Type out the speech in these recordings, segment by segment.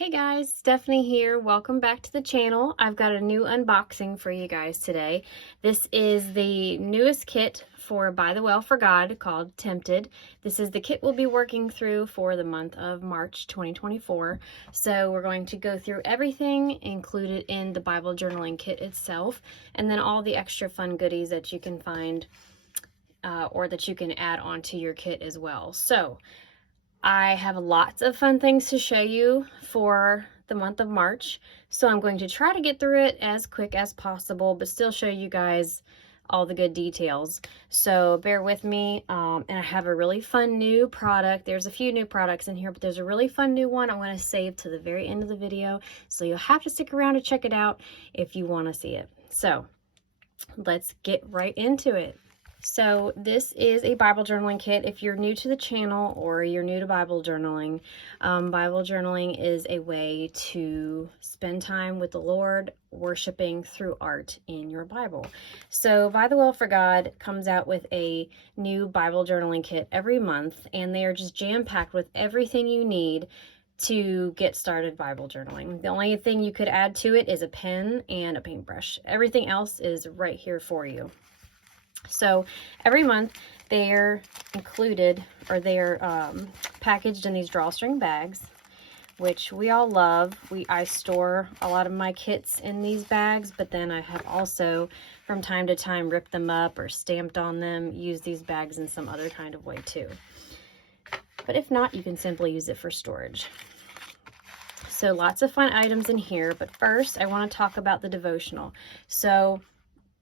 Hey guys, Stephanie here. Welcome back to the channel. I've got a new unboxing for you guys today. This is the newest kit for ByTheWell4God called Tempted. This is the kit we'll be working through for the month of March 2024. So we're going to go through everything included in the Bible journaling kit itself, and then all the extra fun goodies that you can find or that you can add onto your kit as well. So I have lots of fun things to show you for the month of March, so I'm going to try to get through it as quick as possible, but still show you guys all the good details. So bear with me, and I have a really fun new product. There's a few new products in here, but there's a really fun new one I'm going to save to the very end of the video, so you'll have to stick around to check it out if you want to see it. So let's get right into it. So this is a Bible journaling kit. If you're new to the channel or you're new to Bible journaling is a way to spend time with the Lord, worshiping through art in your Bible. So ByTheWell4God comes out with a new Bible journaling kit every month, and they are just jam-packed with everything you need to get started Bible journaling. The only thing you could add to it is a pen and a paintbrush. Everything else is right here for you. So every month they're included, or they're packaged in these drawstring bags, which we all love. I store a lot of my kits in these bags, but then I have also from time to time ripped them up or stamped on them, used these bags in some other kind of way too. But if not, you can simply use it for storage. So lots of fun items in here, but first I want to talk about the devotional. So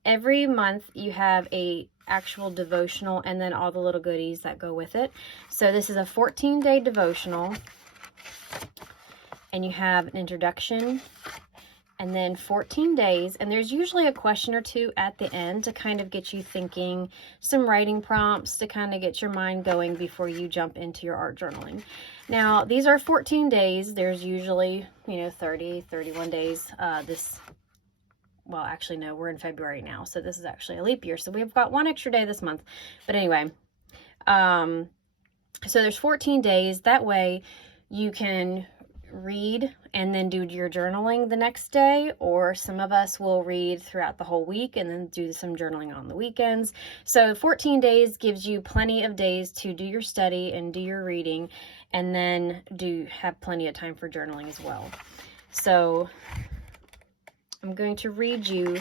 every month you have a actual devotional and then all the little goodies that go with it. So this is a 14-day devotional, and you have an introduction and then 14 days, and there's usually a question or two at the end to kind of get you thinking, some writing prompts to kind of get your mind going before you jump into your art journaling. Now these are 14 days. There's usually 30, 31 days. Well, actually, no, we're in February now, so this is actually a leap year. So we've got one extra day this month. But anyway, so there's 14 days. That way you can read and then do your journaling the next day, or some of us will read throughout the whole week and then do some journaling on the weekends. So 14 days gives you plenty of days to do your study and do your reading, and then have plenty of time for journaling as well. So I'm going to read you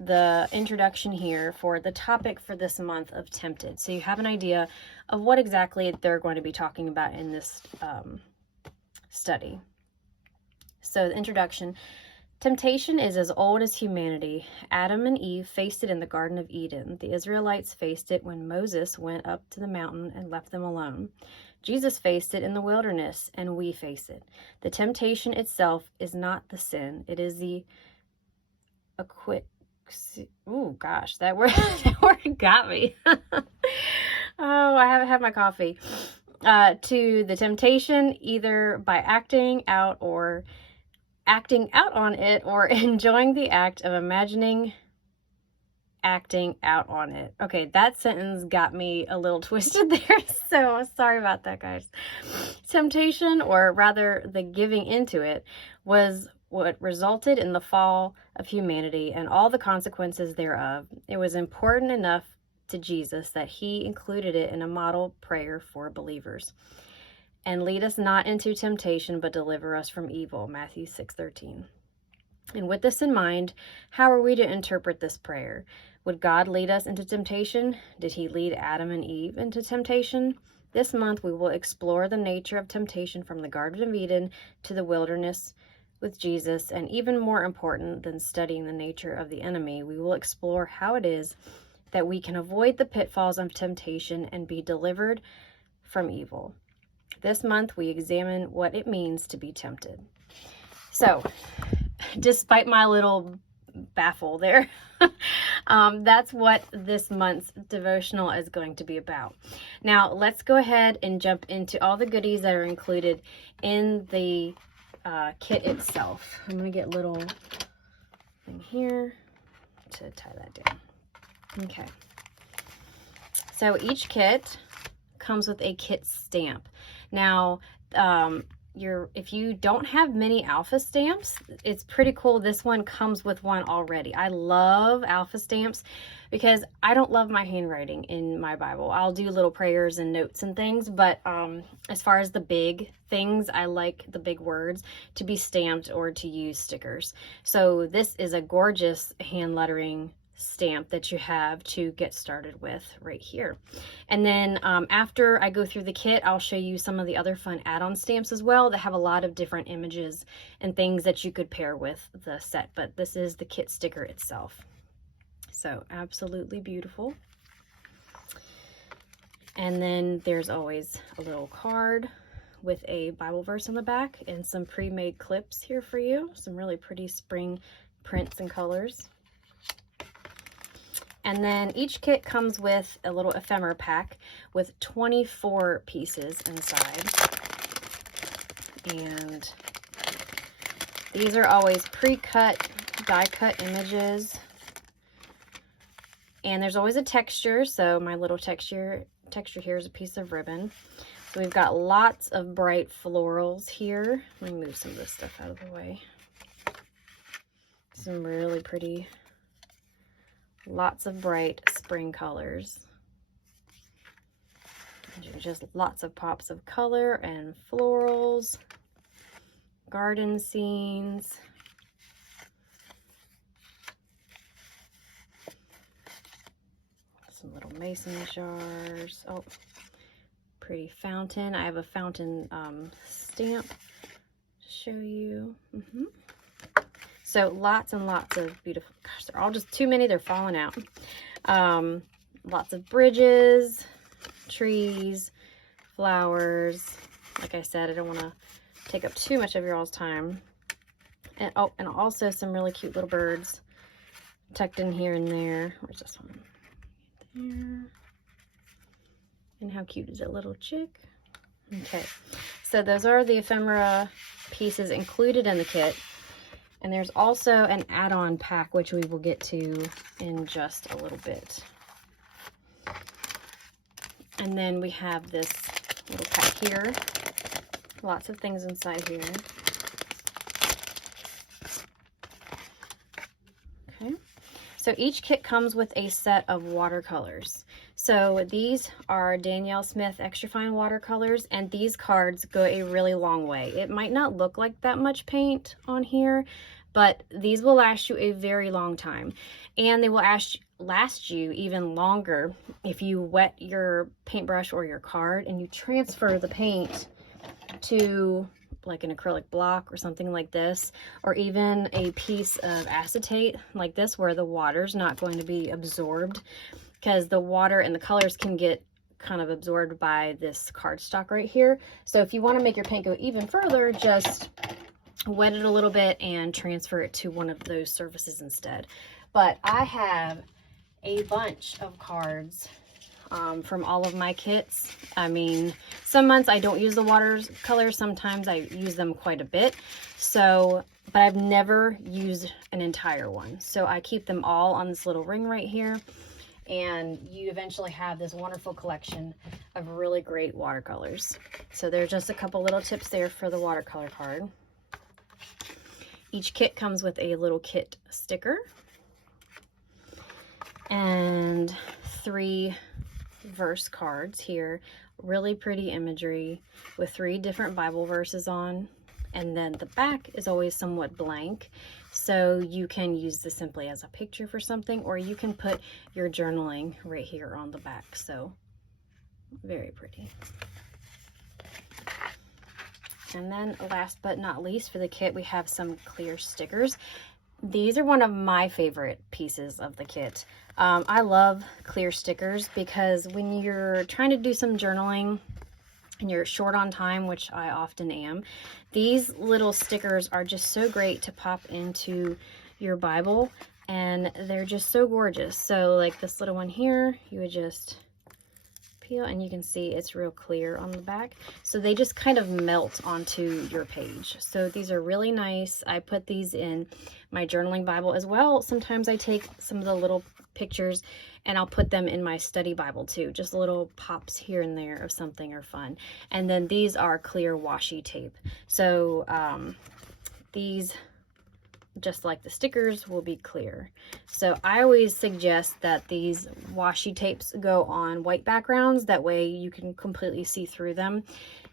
the introduction here for the topic for this month of Tempted, so you have an idea of what exactly they're going to be talking about in this study. So the introduction: temptation is as old as humanity. Adam and Eve faced it in the Garden of Eden. The Israelites faced it when Moses went up to the mountain and left them alone. Jesus faced it in the wilderness, and we face it. The temptation itself is not the sin. It is the oh gosh, that word got me. Oh, I haven't had my coffee. To the temptation, either by acting out on it, or enjoying the act of imagining acting out on it. Okay, that sentence got me a little twisted there, so sorry about that, guys. Temptation, or rather the giving into it, was what resulted in the fall of humanity and all the consequences thereof. It was important enough to Jesus that he included it in a model prayer for believers. And lead us not into temptation, but deliver us from evil, Matthew 6:13. And with this in mind, how are we to interpret this prayer? Would God lead us into temptation? Did he lead Adam and Eve into temptation? This month we will explore the nature of temptation from the Garden of Eden to the wilderness with Jesus, and even more important than studying the nature of the enemy, we will explore how it is that we can avoid the pitfalls of temptation and be delivered from evil. This month we examine what it means to be tempted. So, despite my little baffle there, that's what this month's devotional is going to be about. Now, let's go ahead and jump into all the goodies that are included in the kit itself. I'm going to get a little thing here to tie that down. Okay. So each kit comes with a kit stamp. Now, if you don't have many alpha stamps, it's pretty cool. This one comes with one already. I love alpha stamps because I don't love my handwriting in my Bible. I'll do little prayers and notes and things, but as far as the big things, I like the big words to be stamped or to use stickers. So this is a gorgeous hand lettering stamp that you have to get started with right here. And then after I go through the kit, I'll show you some of the other fun add-on stamps as well that have a lot of different images and things that you could pair with the set. But this is the kit sticker itself. So absolutely beautiful. And then there's always a little card with a Bible verse on the back and some pre-made clips here for you. Some really pretty spring prints and colors. And then each kit comes with a little ephemera pack with 24 pieces inside. And these are always pre-cut, die-cut images. And there's always a texture, so my little texture here is a piece of ribbon. So we've got lots of bright florals here. Let me move some of this stuff out of the way. Some really pretty, lots of bright spring colors. Just lots of pops of color and florals, garden scenes. Some little mason jars. Oh, pretty fountain. I have a fountain stamp to show you. So lots and lots of beautiful, gosh, they're all just too many, they're falling out. Lots of bridges, trees, flowers. Like I said, I don't want to take up too much of your all's time. And oh, and also some really cute little birds tucked in here and there. Where's this one? There. And how cute is that little chick? Okay, so those are the ephemera pieces included in the kit. And there's also an add-on pack, which we will get to in just a little bit. And then we have this little pack here. Lots of things inside here. Okay. So each kit comes with a set of watercolors. So these are Danielle Smith Extra Fine watercolors, and these cards go a really long way. It might not look like that much paint on here, but these will last you a very long time. And they will last you even longer if you wet your paintbrush or your card and you transfer the paint to like an acrylic block or something like this, or even a piece of acetate like this where the water's not going to be absorbed, because the water and the colors can get kind of absorbed by this cardstock right here. So if you want to make your paint go even further, just wet it a little bit and transfer it to one of those surfaces instead. But I have a bunch of cards from all of my kits. I mean, some months I don't use the watercolors, sometimes I use them quite a bit. So, but I've never used an entire one. So I keep them all on this little ring right here. And you eventually have this wonderful collection of really great watercolors. So there's just a couple little tips there for the watercolor card. Each kit comes with a little kit sticker and 3 verse cards here. Really pretty imagery with 3 different Bible verses on. And then the back is always somewhat blank, so you can use this simply as a picture for something, or you can put your journaling right here on the back. So very pretty. And then last but not least for the kit, we have some clear stickers. These are one of my favorite pieces of the kit. I love clear stickers because when you're trying to do some journaling and you're short on time, which I often am, these little stickers are just so great to pop into your Bible, and they're just so gorgeous. So like this little one here, you would just peel, and you can see it's real clear on the back. So they just kind of melt onto your page. So these are really nice. I put these in my journaling Bible as well. Sometimes I take some of the little pictures and I'll put them in my study Bible too. Just little pops here and there of something or fun. And then these are clear washi tape. So these, just like the stickers, will be clear. So I always suggest that these washi tapes go on white backgrounds. That way you can completely see through them.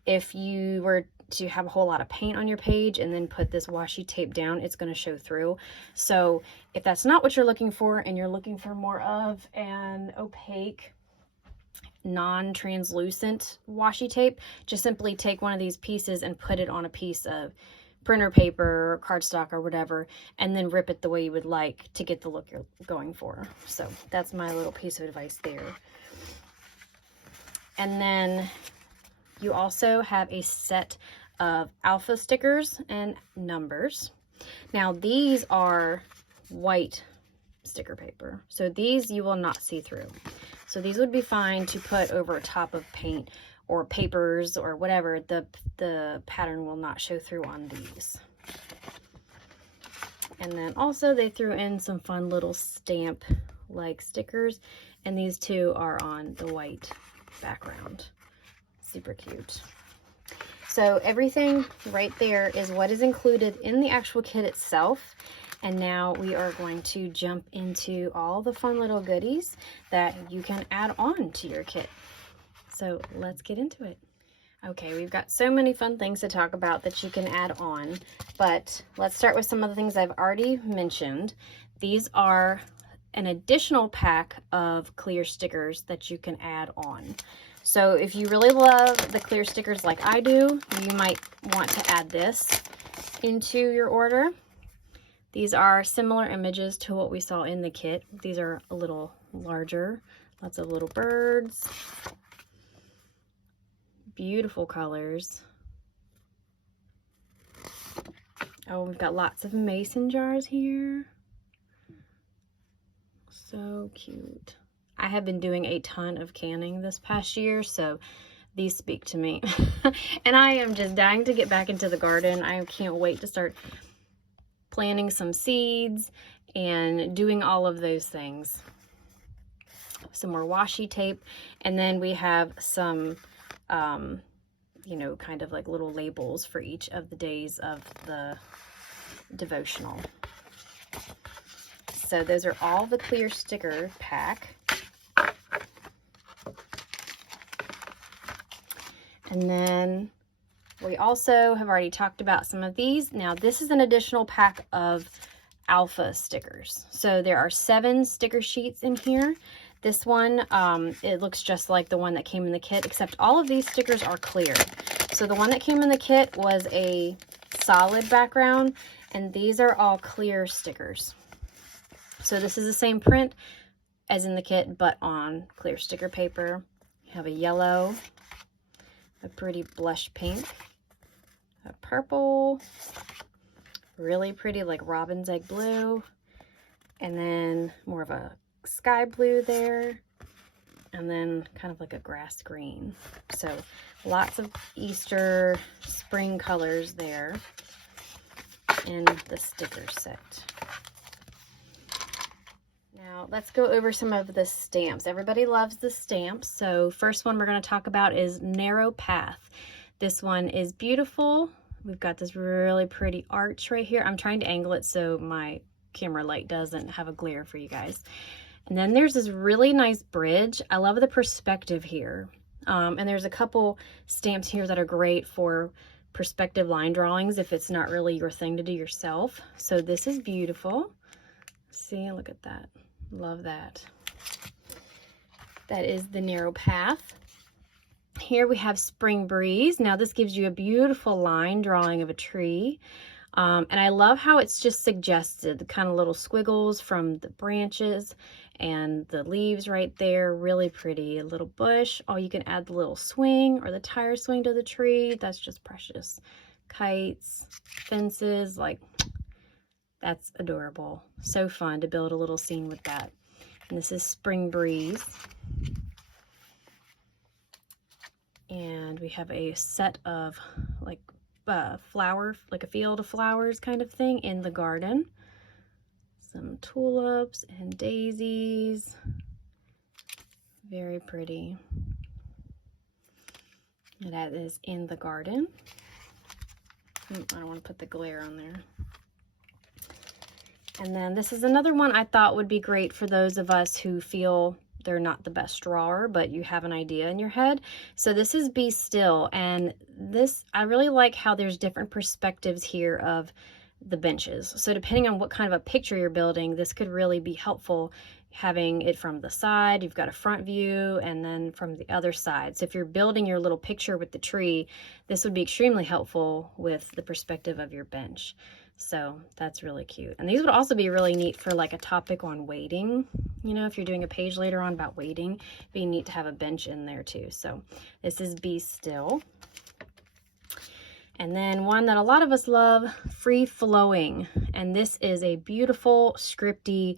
If you were to have a whole lot of paint on your page and then put this washi tape down, it's going to show through. So if that's not what you're looking for and you're looking for more of an opaque, non-translucent washi tape, just simply take one of these pieces and put it on a piece of printer paper or cardstock or whatever, and then rip it the way you would like to get the look you're going for. So that's my little piece of advice there. And then you also have a set of alpha stickers and numbers. Now these are white sticker paper, so these you will not see through. So these would be fine to put over top of paint or papers or whatever. The pattern will not show through on these. And then also they threw in some fun little stamp like stickers, and these two are on the white background. Super cute. So everything right there is what is included in the actual kit itself. And now we are going to jump into all the fun little goodies that you can add on to your kit. So let's get into it. Okay, we've got so many fun things to talk about that you can add on, but let's start with some of the things I've already mentioned. These are an additional pack of clear stickers that you can add on. So if you really love the clear stickers like I do, you might want to add this into your order. These are similar images to what we saw in the kit. These are a little larger, lots of little birds, beautiful colors. Oh, we've got lots of mason jars here. So cute. I have been doing a ton of canning this past year, so these speak to me. And I am just dying to get back into the garden. I can't wait to start planting some seeds and doing all of those things. Some more washi tape, and then we have some you know, kind of like little labels for each of the days of the devotional. So those are all the clear sticker pack. And then we also have already talked about some of these. Now this is an additional pack of alpha stickers. So there are 7 sticker sheets in here. This one, it looks just like the one that came in the kit, except all of these stickers are clear. So the one that came in the kit was a solid background, and these are all clear stickers. So this is the same print as in the kit, but on clear sticker paper. You have a yellow, a pretty blush pink, a purple, really pretty like robin's egg blue, and then more of a sky blue there, and then kind of like a grass green. So lots of Easter spring colors there in the sticker set. Now let's go over some of the stamps. Everybody loves the stamps. So first one we're going to talk about is Narrow Path. This one is beautiful. We've got this really pretty arch right here. I'm trying to angle it so my camera light doesn't have a glare for you guys. And then there's this really nice bridge. I love the perspective here. And there's a couple stamps here that are great for perspective line drawings if it's not really your thing to do yourself. So this is beautiful. See, look at that. Love that. That is the Narrow Path. Here we have Spring Breeze. Now this gives you a beautiful line drawing of a tree. And I love how it's just suggested, the kind of little squiggles from the branches and the leaves right there. Really pretty. A little bush. Oh, you can add the little swing or the tire swing to the tree. That's just precious. Kites, fences, like that's adorable. So fun to build a little scene with that. And this is Spring Breeze. we have a set of like flower, like a field of flowers kind of thing in the garden. Some tulips and daisies. Very pretty. And that is in the garden. I don't want to put the glare on there. And then this is another one I thought would be great for those of us who feel they're not the best drawer, but you have an idea in your head. So this is Be Still, and this, I really like how there's different perspectives here of the benches. So depending on what kind of a picture you're building, this could really be helpful, having it from the side. You've got a front view, and then from the other side. So if you're building your little picture with the tree, this would be extremely helpful with the perspective of your bench. So that's really cute. And these would also be really neat for like a topic on waiting. You know, if you're doing a page later on about waiting, it'd be neat to have a bench in there too. So this is Be Still. And then one that a lot of us love, Free Flowing. And this is a beautiful scripty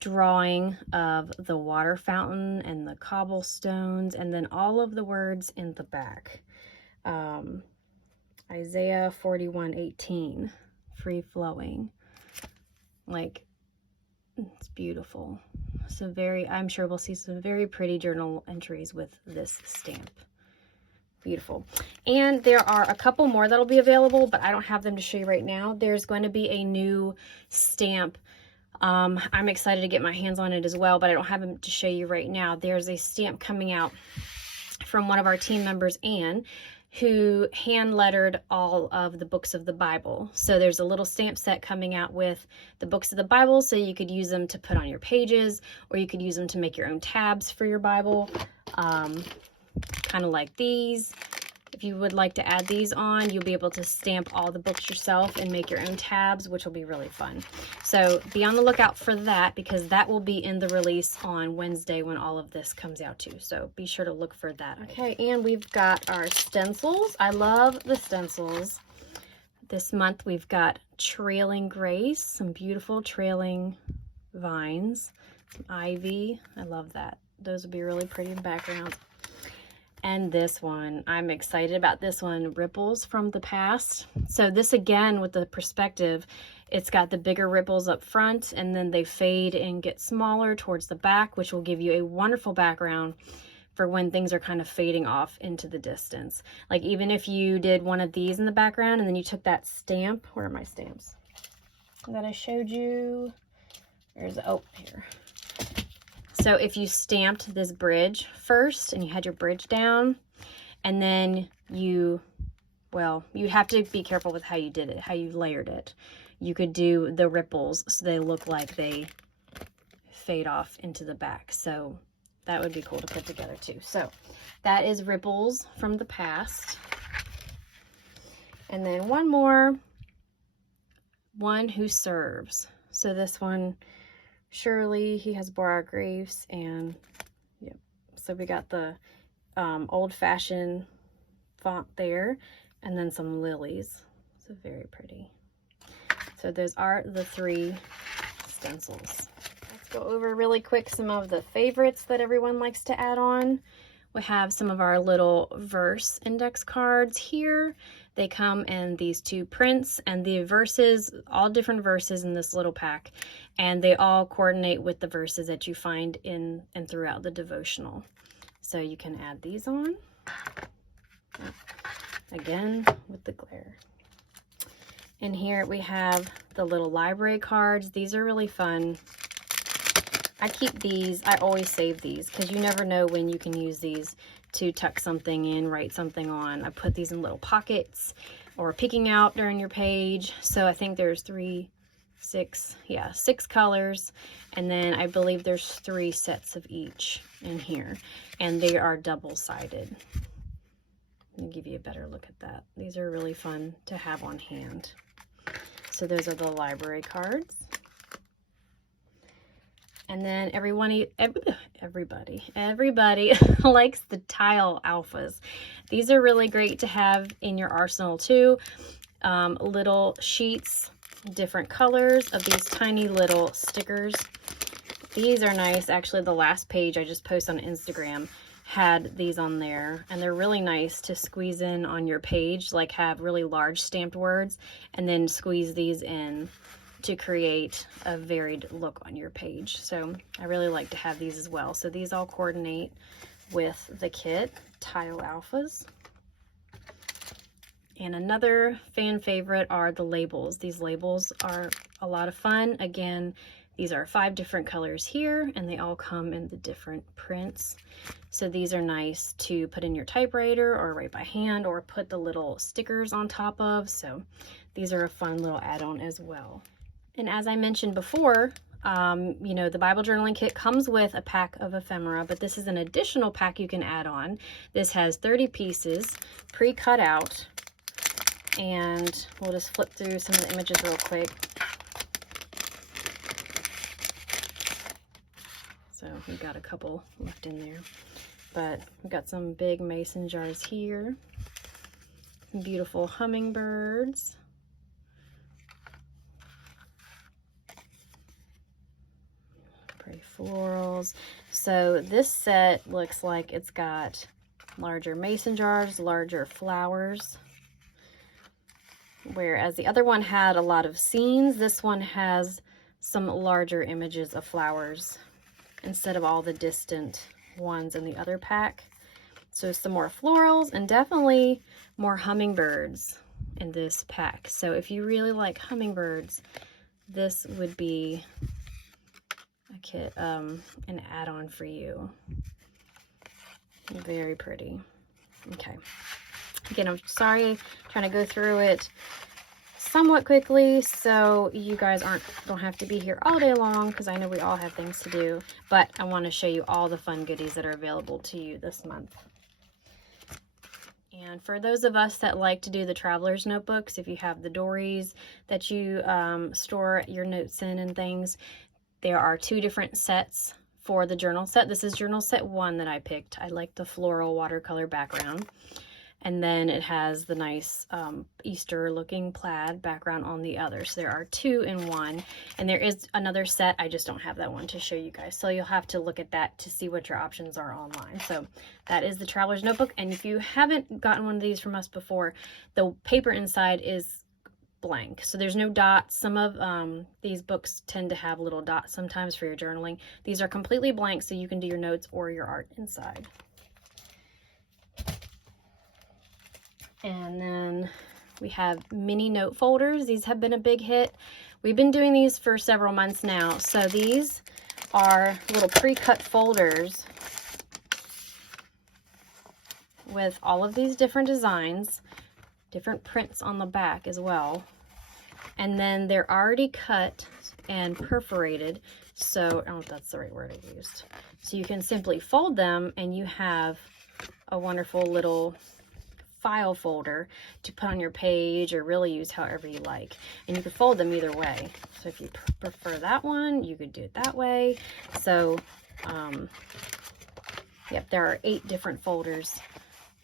drawing of the water fountain and the cobblestones, and then all of the words in the back. Isaiah 41:18. Free flowing. Like, it's beautiful. So I'm sure we'll see some very pretty journal entries with this stamp. Beautiful. And there are a couple more that'll be available, but I don't have them to show you right now. There's going to be a new stamp. I'm excited to get my hands on it as well, but I don't have them to show you right now. There's a stamp coming out from one of our team members, Anne, who hand lettered all of the books of the Bible. So there's a little stamp set coming out with the books of the Bible, so you could use them to put on your pages, or you could use them to make your own tabs for your Bible, kind of like these. If you would like to add these on, you'll be able to stamp all the books yourself and make your own tabs, which will be really fun. So be on the lookout for that, because that will be in the release on Wednesday when all of this comes out too. So be sure to look for that. Okay, and we've got our stencils. I love the stencils. This month we've got Trailing Grace, some beautiful trailing vines, some ivy. I love that. Those would be really pretty in the background. And this one, I'm excited about this one, Ripples from the Past. So this, again, with the perspective, it's got the bigger ripples up front, and then they fade and get smaller towards the back, which will give you a wonderful background for when things are kind of fading off into the distance. Like, even if you did one of these in the background and then you took that stamp, where are my stamps that I showed you? Oh, here. So if you stamped this bridge first and you had your bridge down, and then you have to be careful with how you did it, how you layered it. You could do the ripples so they look like they fade off into the back. So that would be cool to put together too. So that is Ripples from the Past. And then one more, One Who Serves. So this one, Shirley, he has bore our griefs, and yep. So we got the old-fashioned font there, and then some lilies. So very pretty. So those are the 3 stencils. Let's go over really quick some of the favorites that everyone likes to add on. We have some of our little verse index cards here. They come in these 2 prints, and the verses, all different verses in this little pack, and they all coordinate with the verses that you find in and throughout the devotional. So you can add these on, again, with the glare. And here we have the little library cards. These are really fun. I keep these, I always save these, because you never know when you can use these to tuck something in, write something on. I put these in little pockets or picking out during your page. So I think there's 6 colors, and then I believe there's 3 sets of each in here, and they are double-sided. Let me give you a better look at that. These are really fun to have on hand. So those are the library cards. And then everybody likes the tile alphas. These are really great to have in your arsenal too. Little sheets, different colors of these tiny little stickers. These are nice. Actually, the last page I just posted on Instagram had these on there, and they're really nice to squeeze in on your page, like have really large stamped words, and then squeeze these in to create a varied look on your page. So I really like to have these as well. So these all coordinate with the kit, Tile Alphas. And another fan favorite are the labels. These labels are a lot of fun. Again, these are 5 different colors here, and they all come in the different prints. So these are nice to put in your typewriter or write by hand or put the little stickers on top of. So these are a fun little add-on as well. And as I mentioned before, you know, the Bible journaling kit comes with a pack of ephemera, but this is an additional pack you can add on. This has 30 pieces pre-cut out, and we'll just flip through some of the images real quick. So we've got a couple left in there, but we've got some big mason jars here, some beautiful hummingbirds, pretty florals. So this set looks like it's got larger mason jars, larger flowers, whereas the other one had a lot of scenes. This one has some larger images of flowers instead of all the distant ones in the other pack. So some more florals and definitely more hummingbirds in this pack. So if you really like hummingbirds, this would be a kit, an add-on for you. Very pretty. Okay. Again, I'm sorry, trying to go through it somewhat quickly so you guys don't have to be here all day long, because I know we all have things to do, but I want to show you all the fun goodies that are available to you this month. And for those of us that like to do the traveler's notebooks, if you have the dories that you store your notes in and things, there are 2 different sets for the journal set. This is journal set 1 that I picked. I like the floral watercolor background. And then it has the nice Easter looking plaid background on the other. So there are 2 in 1. And there is another set. I just don't have that one to show you guys. So you'll have to look at that to see what your options are online. So that is the Traveler's Notebook. And if you haven't gotten one of these from us before, the paper inside is blank. So there's no dots. Some of these books tend to have little dots sometimes for your journaling. These are completely blank, so you can do your notes or your art inside. And then we have mini note folders. These have been a big hit. We've been doing these for several months now. So these are little pre-cut folders with all of these different designs, different prints on the back as well. And then they're already cut and perforated. So I don't know if that's the right word I used. So you can simply fold them and you have a wonderful little file folder to put on your page or really use however you like. And you could fold them either way. So if you prefer that one, you could do it that way. So, yep, there are 8 different folders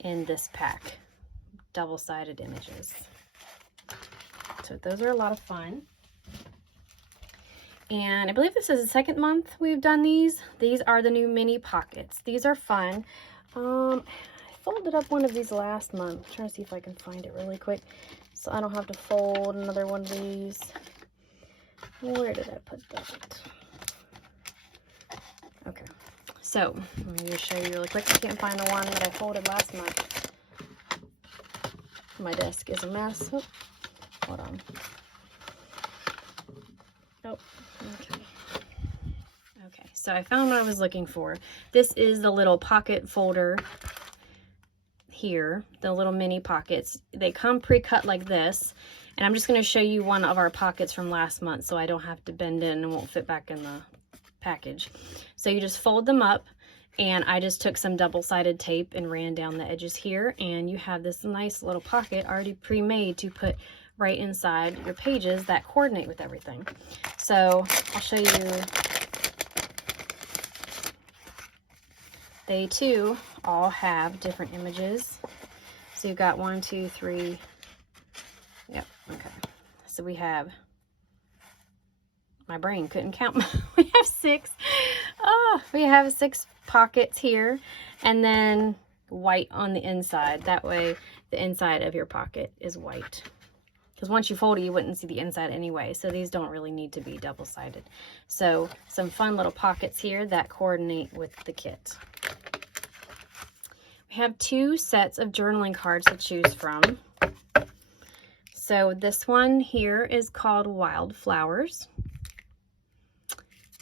in this pack, double-sided images. So those are a lot of fun. And I believe this is the 2nd month we've done these. These are the new mini pockets. These are fun. I folded up one of these last month. I'm trying to see if I can find it really quick so I don't have to fold another one of these. Where did I put that? Okay, so let me just show you really quick. I can't find the one that I folded last month. My desk is a mess. Oh, hold on. Oh, okay. Okay, so I found what I was looking for. This is the little pocket folder here, the little mini pockets. They come pre-cut like this, and I'm just going to show you one of our pockets from last month so I don't have to bend in and won't fit back in the package. So you just fold them up, and I just took some double-sided tape and ran down the edges here, and you have this nice little pocket already pre-made to put right inside your pages that coordinate with everything. So I'll show you. They too all have different images. So you've got 1, 2, 3. Yep, okay. So we have, my brain couldn't count. We have 6. Oh, we have 6 pockets here, and then white on the inside. That way the inside of your pocket is white. Because once you fold it, you wouldn't see the inside anyway. So these don't really need to be double-sided. So some fun little pockets here that coordinate with the kit. We have 2 sets of journaling cards to choose from. So this one here is called Wildflowers.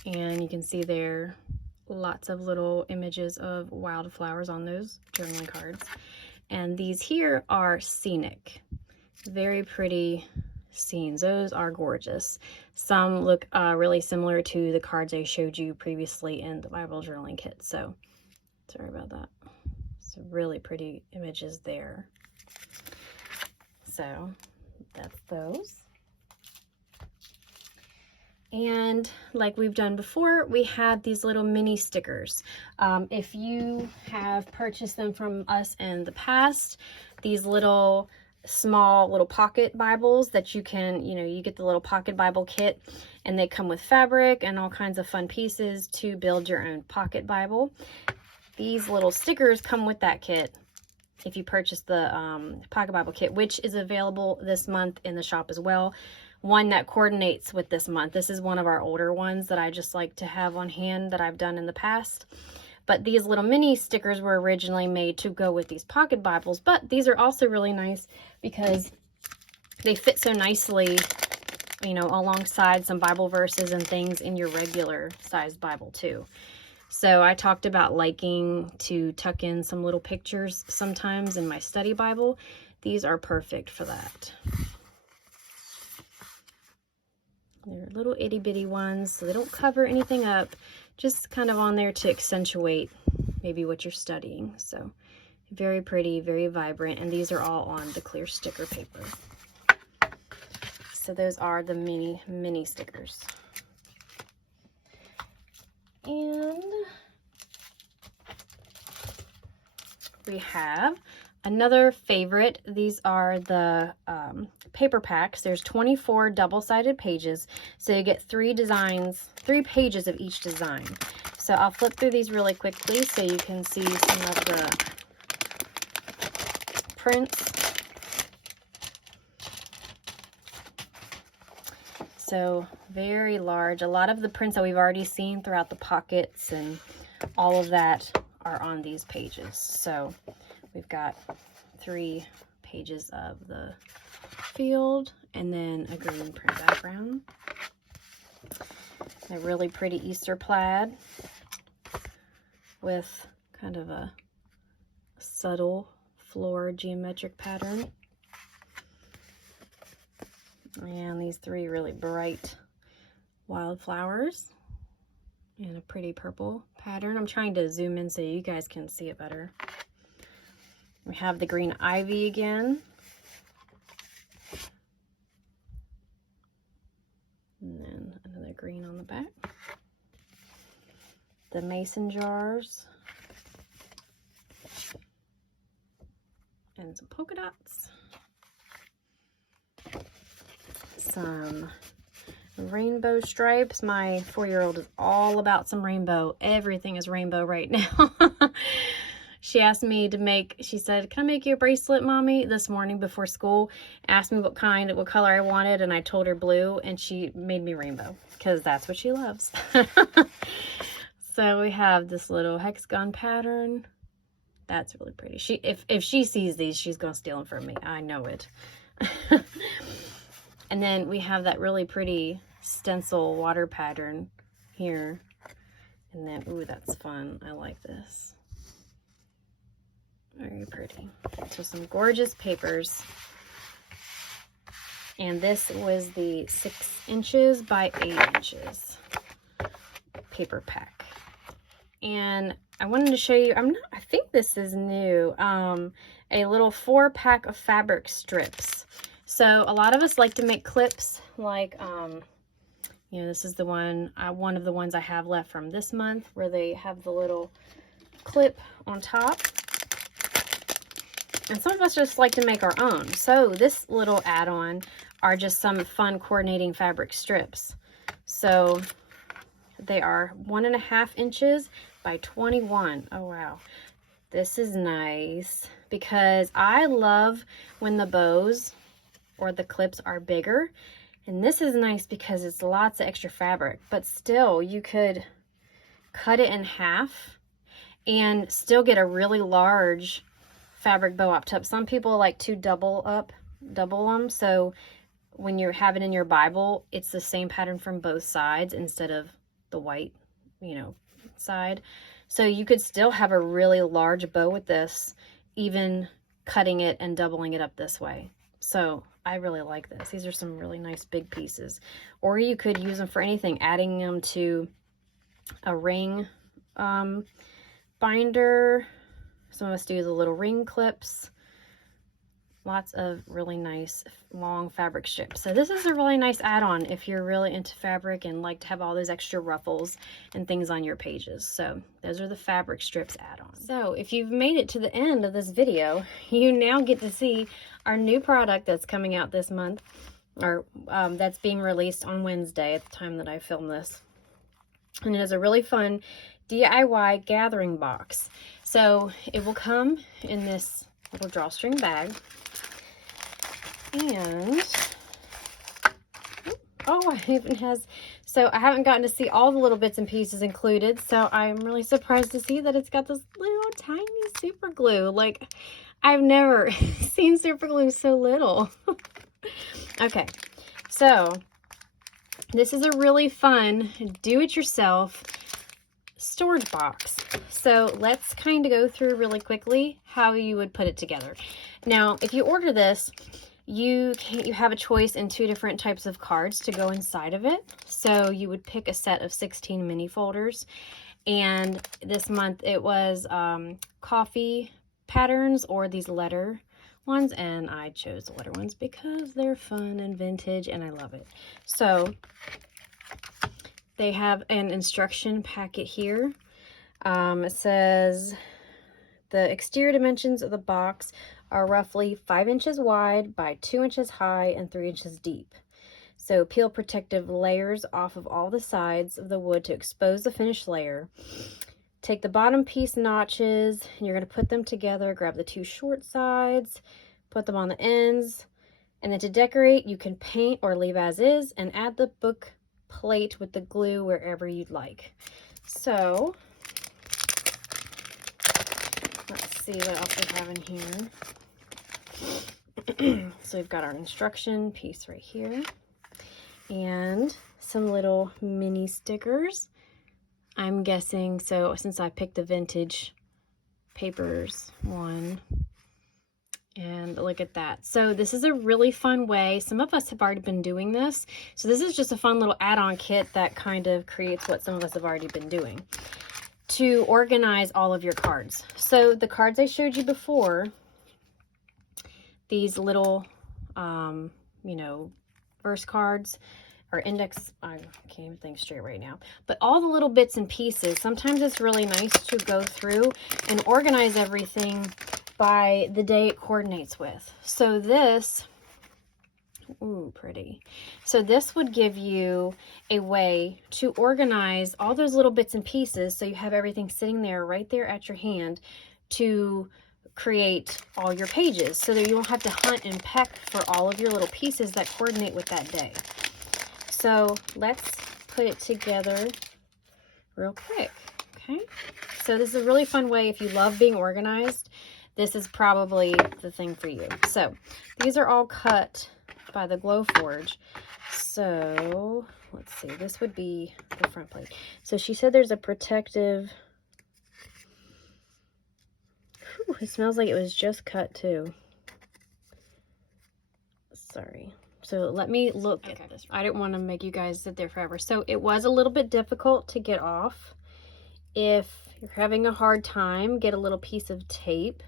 And you can see there lots of little images of wildflowers on those journaling cards. And these here are Scenic. Very pretty scenes. Those are gorgeous. Some look really similar to the cards I showed you previously in the Bible journaling kit. So sorry about that. Some really pretty images there. So that's those. And like we've done before, we have these little mini stickers. If you have purchased them from us in the past, these little small little pocket Bibles that you can, you get the little pocket Bible kit, and they come with fabric and all kinds of fun pieces to build your own pocket Bible. These little stickers come with that kit if you purchase the pocket Bible kit, which is available this month in the shop as well. One that coordinates with this month. This is one of our older ones that I just like to have on hand that I've done in the past. But these little mini stickers were originally made to go with these pocket Bibles. But these are also really nice because they fit so nicely, alongside some Bible verses and things in your regular sized Bible too. So I talked about liking to tuck in some little pictures sometimes in my study Bible. These are perfect for that. They're little itty bitty ones, so they don't cover anything up, just kind of on there to accentuate maybe what you're studying. So very pretty, very vibrant, and these are all on the clear sticker paper. So those are the mini stickers. And we have another favorite. These are the paper packs. There's 24 double-sided pages, so you get 3 pages of each design. So I'll flip through these really quickly so you can see some of the prints. So very large. A lot of the prints that we've already seen throughout the pockets and all of that are on these pages. So we've got 3 pages of the field and then a green print background. A really pretty Easter plaid with kind of a subtle floor geometric pattern. And these 3 really bright wildflowers and a pretty purple pattern. I'm trying to zoom in so you guys can see it better. We have the green ivy again. And then another green on the back. The mason jars. And some polka dots. Some rainbow stripes. My 4-year-old is all about some rainbow. Everything is rainbow right now. She asked me to make, she said, "Can I make you a bracelet, Mommy?" this morning before school. Asked me what color I wanted, and I told her blue, and she made me rainbow because that's what she loves. So we have this little hexagon pattern. That's really pretty. If she sees these, she's gonna steal them from me. I know it. And then we have that really pretty stencil water pattern here. And then, ooh, that's fun. I like this. Very pretty. So some gorgeous papers. And this was the 6 inches by 8 inches paper pack. And I wanted to show you, I think this is new, a little 4-pack of fabric strips. So a lot of us like to make clips, like, this is the one of the ones I have left from this month, where they have the little clip on top. And some of us just like to make our own. So this little add-on are just some fun coordinating fabric strips. So They are 1.5 inches by 21. Oh, wow. This is nice because I love when the bows or the clips are bigger. And this is nice because it's lots of extra fabric, but still you could cut it in half and still get a really large fabric bow up top. Some people like to double them. So when you have it in your Bible, it's the same pattern from both sides instead of the white, side. So you could still have a really large bow with this, even cutting it and doubling it up this way. So I really like this. These are some really nice big pieces. Or you could use them for anything, adding them to a ring binder. Some of us do the little ring clips. Lots of really nice long fabric strips. So this is a really nice add-on if you're really into fabric and like to have all those extra ruffles and things on your pages. So those are the fabric strips add-on. So if you've made it to the end of this video, you now get to see our new product that's coming out this month, or that's being released on Wednesday at the time that I film this. And it is a really fun DIY gathering box. So it will come in this little drawstring bag. And, oh, it even has, so I haven't gotten to see all the little bits and pieces included, so I'm really surprised to see that it's got this little tiny super glue. Like, I've never seen super glue so little. Okay, so this is a really fun do-it-yourself storage box. So let's kind of go through really quickly how you would put it together. Now, if you order this, you have a choice in 2 different types of cards to go inside of it. So you would pick a set of 16 mini folders. And this month it was coffee patterns or these letter ones. And I chose the letter ones because they're fun and vintage and I love it. So they have an instruction packet here. It says the exterior dimensions of the box are roughly 5 inches wide by 2 inches high and 3 inches deep. So peel protective layers off of all the sides of the wood to expose the finished layer. Take the bottom piece notches and you're going to put them together. Grab the 2 short sides, put them on the ends, and then to decorate you can paint or leave as is and add the book plate with the glue wherever you'd like. So let's see what else we have in here. So we've got our instruction piece right here and some little mini stickers. I'm guessing, so since I picked the vintage papers one, and look at that. So this is a really fun way. Some of us have already been doing this. So this is just a fun little add-on kit that kind of creates what some of us have already been doing to organize all of your cards. So the cards I showed you before, these little, verse cards or index, I can't even think straight right now, but all the little bits and pieces, sometimes it's really nice to go through and organize everything by the day it coordinates with. So this, ooh, pretty. So this would give you a way to organize all those little bits and pieces so you have everything sitting there right there at your hand to create all your pages so that you don't have to hunt and peck for all of your little pieces that coordinate with that day. So let's put it together real quick. Okay, so this is a really fun way. If you love being organized, this is probably the thing for you. So these are all cut by the Glowforge. So let's see, this would be the front plate. So she said there's a protective, whew, it smells like it was just cut too. Sorry. So let me look at this. I didn't want to make you guys sit there forever. So it was a little bit difficult to get off. If you're having a hard time, get a little piece of tape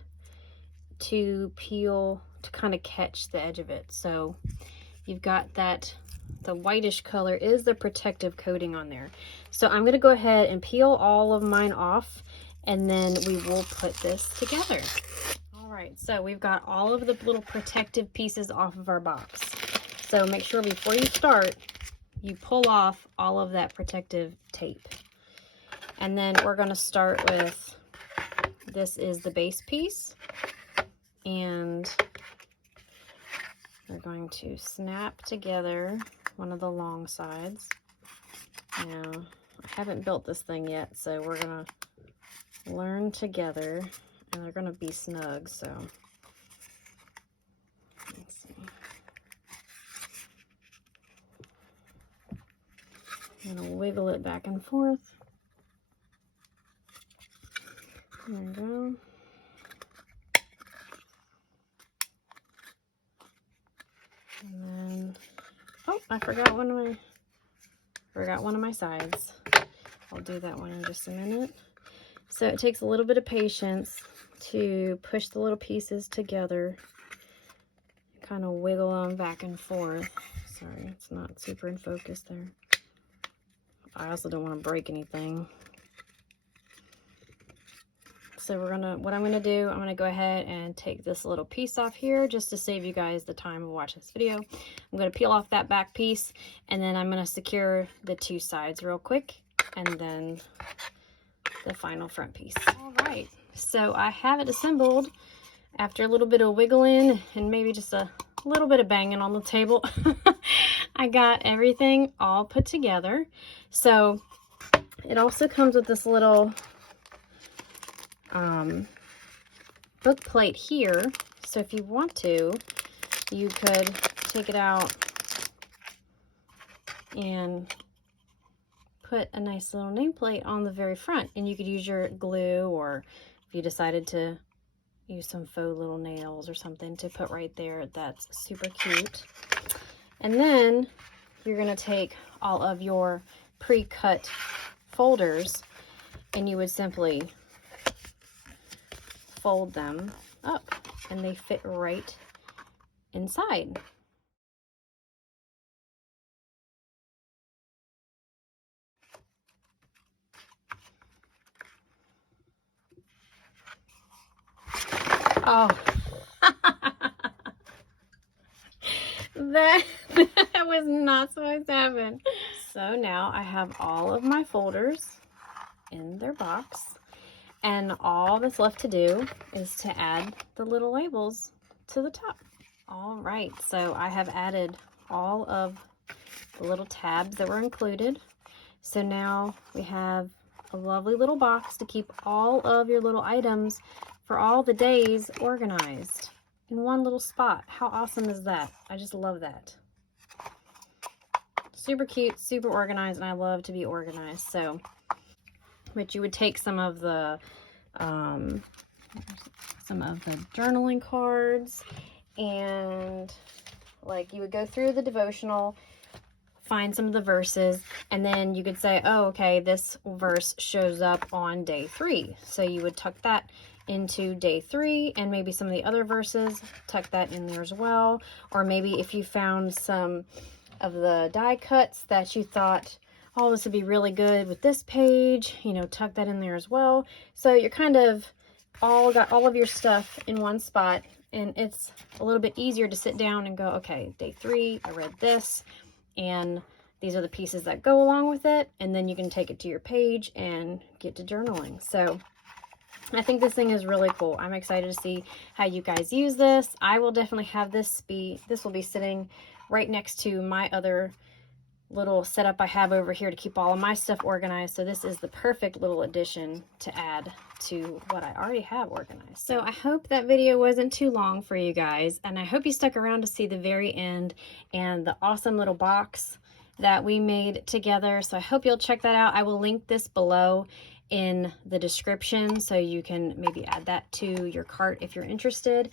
to peel to kind of catch the edge of it. So you've got that, the whitish color is the protective coating on there. So I'm going to go ahead and peel all of mine off and then we will put this together. All right, so we've got all of the little protective pieces off of our box. So make sure before you start you pull off all of that protective tape. And then we're going to start with, this is the base piece, and we're going to snap together one of the long sides. Now, I haven't built this thing yet, so we're going to learn together, and they're going to be snug, so let's see. I'm going to wiggle it back and forth. There we go. And then, oh, I forgot one of my sides. I'll do that one in just a minute. So it takes a little bit of patience to push the little pieces together, kind of wiggle them back and forth. Sorry, it's not super in focus there. I also don't want to break anything. So what I'm gonna do, I'm gonna go ahead and take this little piece off here just to save you guys the time of watching this video. I'm gonna peel off that back piece, and then I'm gonna secure the two sides real quick, and then the final front piece. All right, so I have it assembled after a little bit of wiggling and maybe just a little bit of banging on the table. I got everything all put together. So it also comes with this little book plate here. So if you want to, you could take it out and put a nice little nameplate on the very front, and you could use your glue, or if you decided to use some faux little nails or something to put right there, that's super cute. And then you're going to take all of your pre-cut folders, and you would simply fold them up, and they fit right inside. Oh, that was not supposed to happen. So now I have all of my folders in their box, and all that's left to do is to add the little labels to the top. All right, so I have added all of the little tabs that were included. So now we have a lovely little box to keep all of your little items for all the days organized in one little spot. How awesome is that? I just love that. Super cute, super organized, and I love to be organized. So, but you would take some of the journaling cards, and like you would go through the devotional, find some of the verses, and then you could say, oh, okay, this verse shows up on day 3. So you would tuck that into day 3, and maybe some of the other verses, tuck that in there as well. Or maybe if you found some of the die cuts that you thought, oh, this would be really good with this page, you know, tuck that in there as well. So you're kind of got all of your stuff in one spot, and it's a little bit easier to sit down and go, okay, day 3, I read this, and these are the pieces that go along with it, and then you can take it to your page and get to journaling. So I think this thing is really cool. I'm excited to see how you guys use this. I will definitely have this will be sitting right next to my other little setup I have over here to keep all of my stuff organized. So this is the perfect little addition to add to what I already have organized. So I hope that video wasn't too long for you guys, and I hope you stuck around to see the very end and the awesome little box that we made together. So I hope you'll check that out. I will link this below in the description, so you can maybe add that to your cart if you're interested.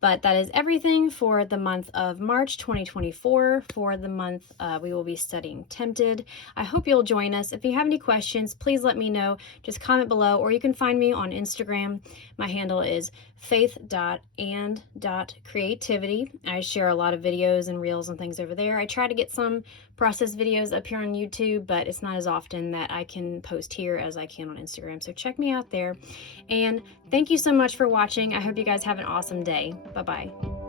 But that is everything for the month of March 2024. For the month, we will be studying Tempted. I hope you'll join us. If you have any questions, please let me know. Just comment below, or you can find me on Instagram. My handle is Faith.and.Creativity. I share a lot of videos and reels and things over there. I try to get some process videos up here on YouTube, but it's not as often that I can post here as I can on Instagram. So check me out there. And thank you so much for watching. I hope you guys have an awesome day. Bye-bye.